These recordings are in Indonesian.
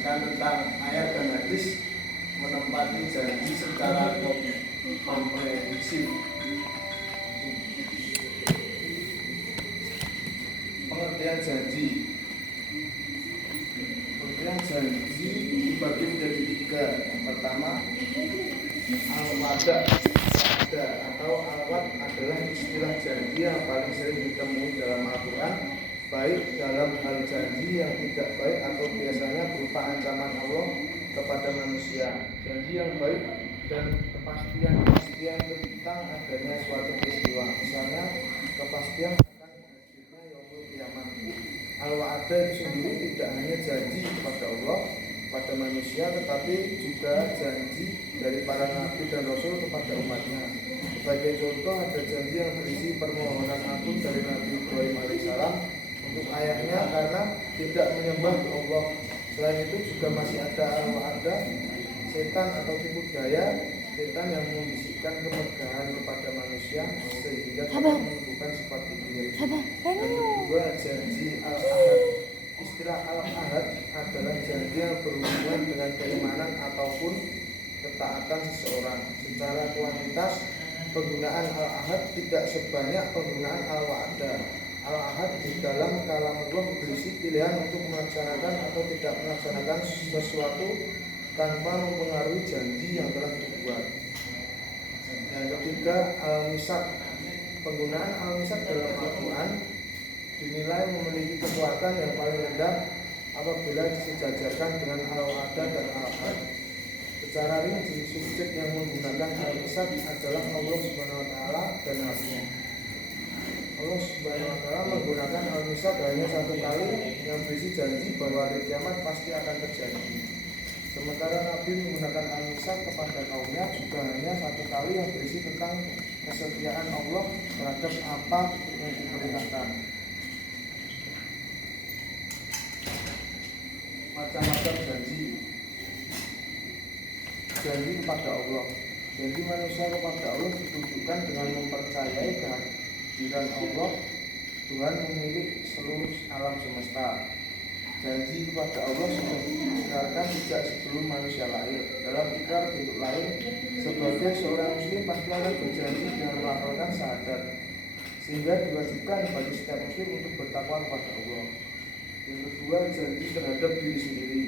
menjelaskan tentang ayat dan hadis menempati janji secara komprehensif. Pengertian janji dibagi menjadi 3. Yang pertama, al-wa'da atau al-wa'd adalah istilah janji yang paling sering ditemui dalam Al-Quran, baik dalam hal janji yang tidak baik atau biasanya berupa ancaman Allah kepada manusia. Janji yang baik dan kepastian tentang adanya suatu peristiwa, misalnya kepastian akan hadirnya yaumul kiamat. Al-wa'da itu sendiri tidak hanya janji kepada Allah, pada manusia, tetapi juga janji dari para nabi dan rasul kepada umatnya. Sebagai contoh, ada janji yang berisi permohonan ampun dari Nabi Ibrahim alaihissalam untuk ayahnya karena tidak menyembah Allah. Selain itu juga masih ada al-wa'da, setan atau tipu daya, setan yang membisikkan kemegahan kepada manusia sehingga tidak menumbuhkan sifat kibir. Dan kedua, janji al-ahad. Istilah al-ahad adalah janji yang berhubungan dengan keimanan ataupun ketaatan seseorang. Secara kuantitas, penggunaan al-ahad tidak sebanyak penggunaan al-wa'da. Al-ahad di dalam kalamullah berisi pilihan untuk melaksanakan atau tidak melaksanakan sesuatu tanpa mempengaruhi janji yang telah dibuat. Yang ketiga, al-misaq. Penggunaan al-misaq dalam Al-Quran dinilai memiliki kekuatan yang paling rendah apabila disejajarkan dengan al-wa'da dan al-ahad. Secara rinci, subjek yang menggunakan al-misaq adalah Allah Subhanahu wa taala dan Nabi-Nya. Allah Subhanahu wa taala menggunakan al-misaq hanya satu kali yang berisi janji bahwa hari kiamat pasti akan terjadi. Sementara Nabi menggunakan al-misaq kepada kaumnya juga hanya satu kali yang berisi tentang kesetiaan Allah terhadap apa yang diperintahkan. Macam-macam janji kepada Allah. Janji manusia kepada Allah ditunjukkan dengan mempercayai kehadiran Allah, Tuhan pemilik seluruh alam semesta. Janji kepada Allah sudah diikrarkan sejak sebelum manusia lahir. Dalam ikrar bentuk lain, sebagai seorang muslim pasti akan berjanji dengan melafalkan syahadat, sehingga diwajibkan bagi setiap muslim untuk bertakwa kepada Allah. Yang kedua, janji terhadap diri sendiri.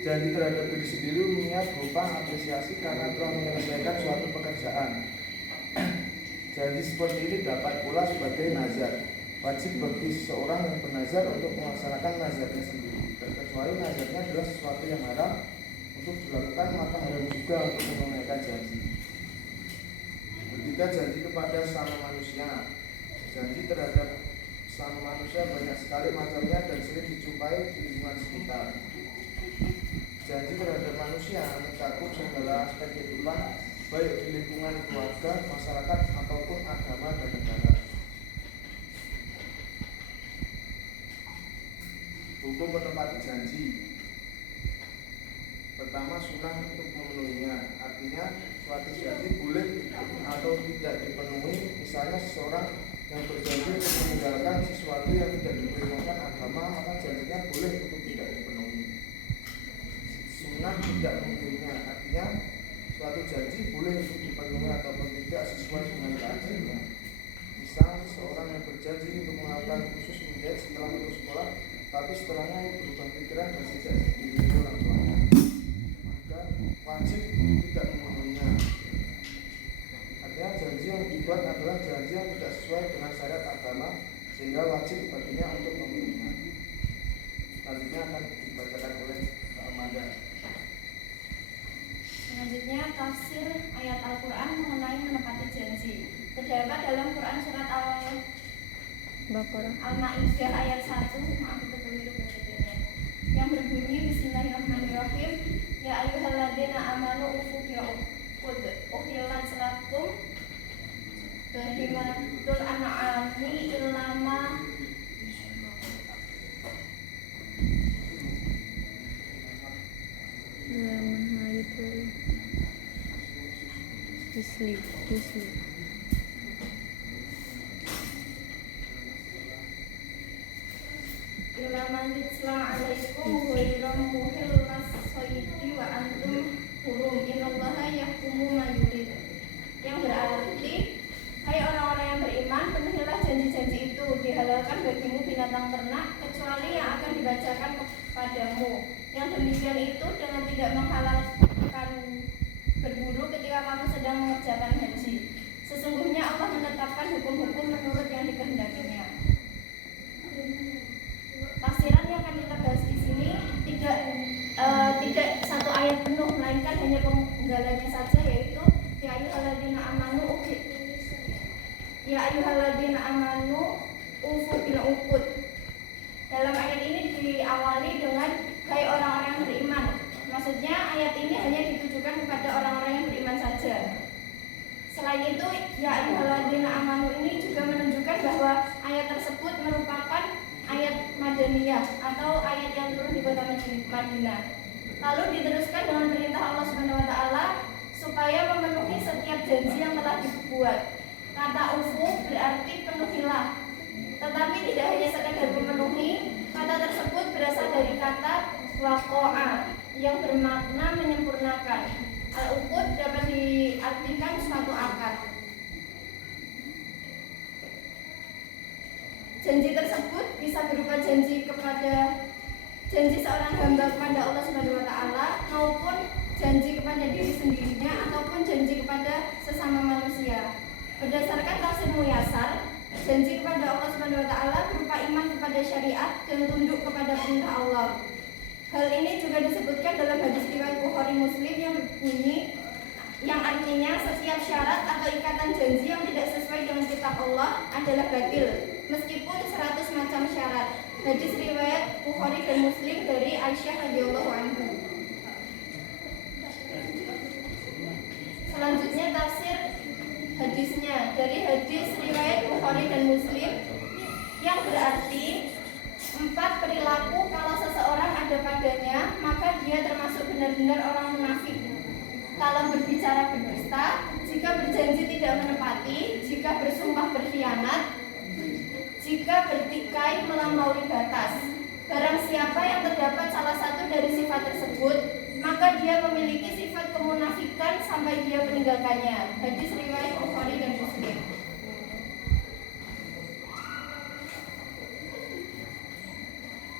Janji terhadap diri sendiri umumnya berupa apresiasi karena telah menyelesaikan suatu pekerjaan. Janji seperti ini dapat pula sebagai nazar. Wajib bagi seseorang yang bernazar untuk melaksanakan nazarnya sendiri. Terkecuali nazarnya adalah sesuatu yang haram untuk dilakukan, maka haram juga untuk menunaikan janji. Ketiga, janji kepada sama manusia. Janji terhadap sama manusia banyak sekali macamnya dan sering dijumpai di lingkungan sekitar. Janji terhadap manusia mencakup segala aspek kehidupan, baik di lingkungan keluarga, masyarakat, ataupun agama dan negara. Hukum menepati janji. Pertama, sunnah untuk memenuhinya. Artinya, suatu janji boleh atau tidak dipenuhi. Misalnya seseorang yang berjanji untuk meninggalkan sesuatu yang tidak diperintahkan agama, maka janjinya boleh untuk tidak dipenuhi. Sunnah tidak memenuhinya. Artinya, suatu janji boleh untuk dipenuhi ataupun tidak sesuai dengan keadaannya. Misal, seseorang yang berjanji untuk melakukan kursus menjahit setelah lulus sekolah, tapi setelahnya berubah pikiran dan tidak diiringi orang tuanya, maka wajib tidak memenuhinya. Artinya janji yang dibuat adalah janji yang tidak sesuai dengan syariat agama, sehingga wajib baginya untuk memenuhinya. Selanjutnya akan dibacakan oleh Kak Amanda. Selanjutnya, tafsir ayat Al-Quran mengenai menepati janji. Terdapat dalam Quran surat Al-Ma'idah ayat 1, maaf itu keliru bacanya, yang berbunyi Bismillahirrahmanirrahim, ya ayyuhalladzina amanu ufu bil uqud uhillat lakum bahimatul an'ami illama Yusli. illa man yutla alaikum ghairu muhillas sayyidi wa antum hurum innallaha yahkumu ma yurid. Yang berarti, hai orang-orang yang beriman, penuhilah janji-janji itu. Dihalalkan bagimu binatang ternak kecuali yang akan dibacakan kepadamu. Yang demikian itu dengan tidak menghalalkan berburu ketika kamu sedang mengerjakan haji. Sesungguhnya Allah menetapkan hukum-hukum menurut yang dikehendakinya. Tafsiran yang akan kita bahas di sini tidak satu ayat penuh, melainkan hanya penggalanya saja, yaitu ya ayyuhalladzina amanu ufu bil uqud. Dalam ayat ini diawali dengan hai orang-orang yang beriman. Maksudnya ayat ini hanya ditujukan kepada orang-orang yang beriman saja. Selain itu, ya ayyuhalladzina amanu ini juga menunjukkan bahwa ayat tersebut merupakan ayat Madaniyah atau ayat yang turun di kota Madinah. Lalu diteruskan dengan perintah Allah Subhanahu wa taala supaya memenuhi setiap janji yang telah dibuat. Kata ufu berarti penuhilah. Tetapi tidak hanya sekadar memenuhi, kata tersebut berasal dari kata waqa'a yang bermakna menyempurnakan. Al-uqud dapat diartikan suatu akad. Janji tersebut bisa berupa janji seorang hamba kepada Allah Subhanahu wa taala maupun janji kepada diri sendirinya ataupun janji kepada sesama manusia. Berdasarkan tafsir Muyassar, janji kepada Allah Subhanahu wa taala berupa iman kepada syariat dan tunduk kepada perintah Allah. Hal ini juga disebutkan dalam hadis riwayat Bukhari Muslim yang artinya setiap syarat atau ikatan janji yang tidak sesuai dengan kitab Allah adalah batil, meskipun 100 macam syarat. Hadis riwayat Bukhari dan Muslim dari Aisyah radhiyallahu anha. Selanjutnya tafsir hadisnya dari hadis riwayat Bukhari dan Muslim yang berarti 4 perilaku kalau seseorang ada padanya maka dia termasuk benar-benar orang munafik. Kalau berbicara berdusta, jika berjanji tidak menepati, jika bersumpah berkhianat, jika bertikai melampaui batas. Barang siapa yang terdapat salah satu dari sifat tersebut, maka dia memiliki sifat kemunafikan sampai dia meninggalkannya. Hadis riwayat Bukhari dan Muslim.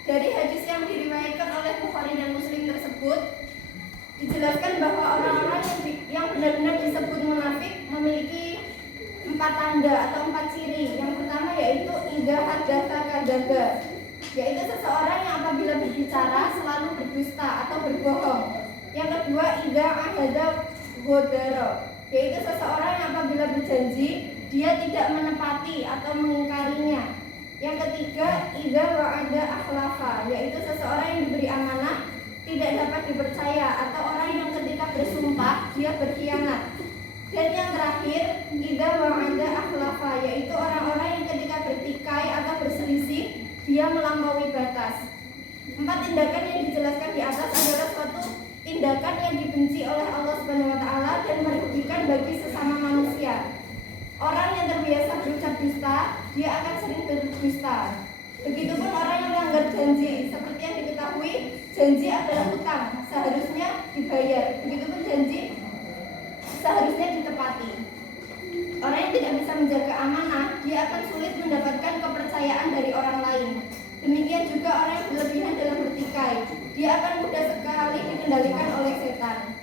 Dari hadis yang diriwayatkan oleh Bukhari dan Muslim tersebut dijelaskan bahwa orang-orang yang benar-benar disebut munafik memiliki 4 tanda atau 4 ciri. Yang pertama yaitu idza haddatsa kadzdzaba, yaitu seseorang yang apabila berbicara selalu berdusta atau berbohong. Yang kedua idza ahada ghadara, yaitu seseorang yang apabila berjanji dia tidak menepati atau mengingkarinya. Yang ketiga idza wa'ada akhlafa, yaitu seseorang yang diberi amanah tidak dapat dipercaya atau orang yang ketika bersumpah dia berkhianat. Dan yang terakhir idza wa'ada akhlafa, yaitu orang-orang yang ketika bertikai atau berselisih dia melampaui batas. 4 tindakan yang dijelaskan di atas adalah suatu tindakan yang dibenci oleh Allah Subhanahu wa taala dan merugikan bagi sesama manusia. Orang yang terbiasa berucap dusta, dia akan sering berdusta. Begitupun orang yang melanggar janji, seperti yang diketahui, janji adalah hutang, seharusnya dibayar. Begitupun janji seharusnya ditepati. Orang yang tidak bisa menjaga amanah, dia akan sulit mendapatkan kepercayaan dari orang lain. Demikian juga orang yang berlebihan dalam bertikai, dia akan mudah sekali dikendalikan oleh setan.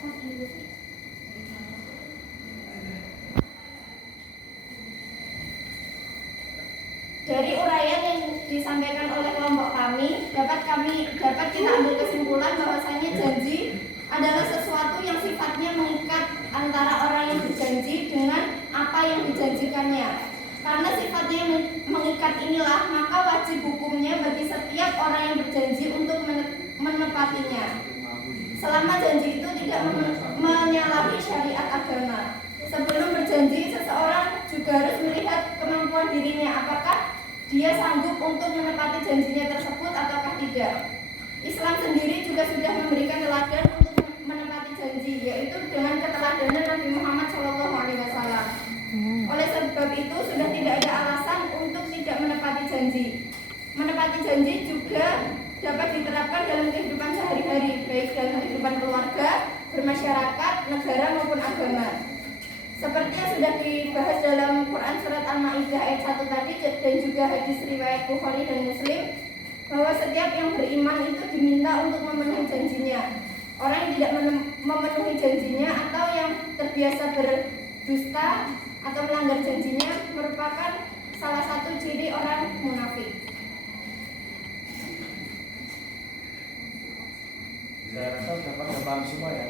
Dari uraian yang disampaikan oleh kelompok kami, dapat kita ambil kesimpulan bahwasanya janji adalah sesuatu yang sifatnya mengikat antara orang yang berjanji dengan apa yang dijanjikannya. Karena sifatnya mengikat inilah, maka wajib hukumnya bagi setiap orang yang berjanji untuk menepatinya. Selama janji itu tidak menyalahi syariat agama. Sebelum berjanji, seseorang juga harus melihat kemampuan dirinya, apakah dia sanggup untuk menepati janjinya tersebut ataukah tidak. Islam sendiri juga sudah memberikan teladan untuk menepati janji, yaitu dengan keteladanan Nabi Muhammad SAW. Oleh sebab itu sudah tidak ada alasan untuk tidak menepati janji. Menepati Menepati janji juga dapat diterapkan dalam kehidupan sehari-hari, baik dalam kehidupan keluarga, bermasyarakat, negara maupun agama. Seperti yang sudah dibahas dalam Quran surat Al-Maidah ayat 1 tadi dan juga hadis riwayat Bukhari dan Muslim, bahwa setiap yang beriman itu diminta untuk memenuhi janjinya. Orang yang tidak memenuhi janjinya atau yang terbiasa berdusta atau melanggar janjinya merupakan salah satu ciri orang munafik. Saya rasa dapat paham semua ya.